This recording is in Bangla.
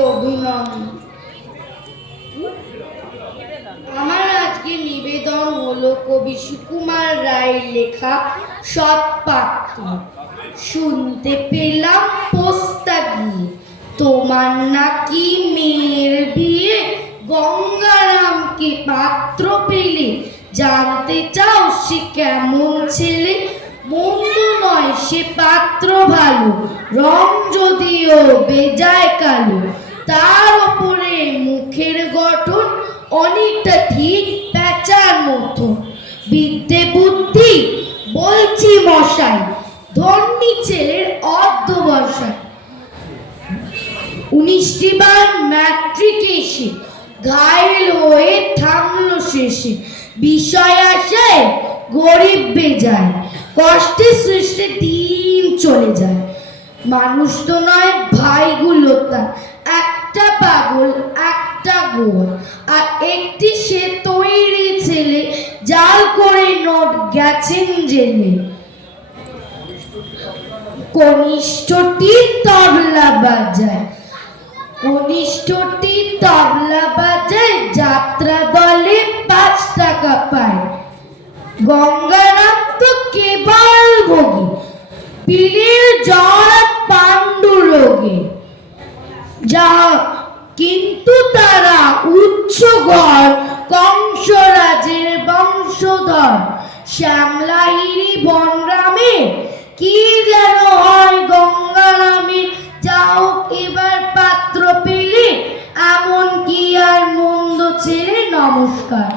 অভিনন্দন আমার আজকে নিবেদন হলো কবি সুকুমার রায়ের লেখা সৎপাত্র শুনতে পেলাম পোস্তা গিয়ে তোমার নাকি মেয়ের বিয়ে? গঙ্গারামকে পাত্র পেলে, জানতে চাও সে কেমন ছেলে? মন্দ নয় সে পাত্র ভালো বেজায় কালো তার ওপরে মুখের গঠন অনেকটা ঠিক প্যাঁচার মতো। বিদ্যে বুদ্ধি, বলছি মশাই, ধন্যী ছেলের অর্ধ বর্ষায়। উনিশটি বার ম্যাট্রিক এসে, ঘায়েল হয়ে থামলো শেষে। বিষয় আসায় গরিব বেজায়। কষ্টে সৃষ্টে দিন চলে যায়। মানুষ তো নয় ভাইগুলো তার একটা পাগল, একটা গোয়া আর একটি সে তৈরি ছেলে জাল করে নোট গেছেন জেলে। কনিষ্ঠটি তবলা বাজায়। কনিষ্ঠটি তবলা বাজায়, যাত্রা দলে পাঁচ টাকা পায়। গঙ্গারাম তো কেবল ভোগী পীরের জ্বর পাণ্ডু রোগে যা কিন্তু তারা উচ্চগড় কংসরাজের বংশধর। শ্যামলাহিরি বনরামে কি যেন হয় গঙ্গারামে। যাও, এবার পাত্র পেলে এমন কি আর মন্দ ছেড়ে নমস্কার।